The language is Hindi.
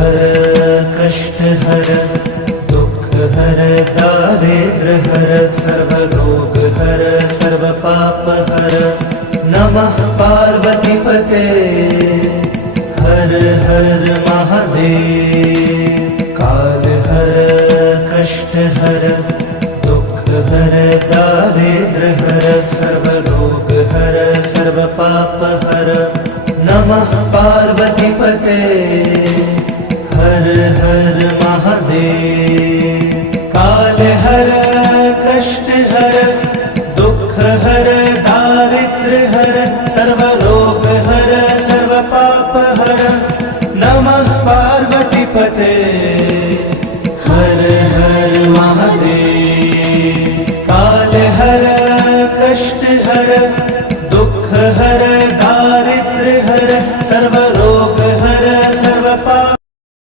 हर कष्ट हर दुख हर दारिद्र हर सर्व रोग हर सर्व पाप हर नमः पार्वती पते हर हर महादेव। काल हर कष्ट हर दुख हर दारिद्र हर सर्व रोग हर सर्व पाप हर नमः पार्वती पते हर हर महादेव। काल हर कष्ट हर दुख हर दारिद्र हर सर्व रोग हर सर्व पाप हर नमः पार्वती पते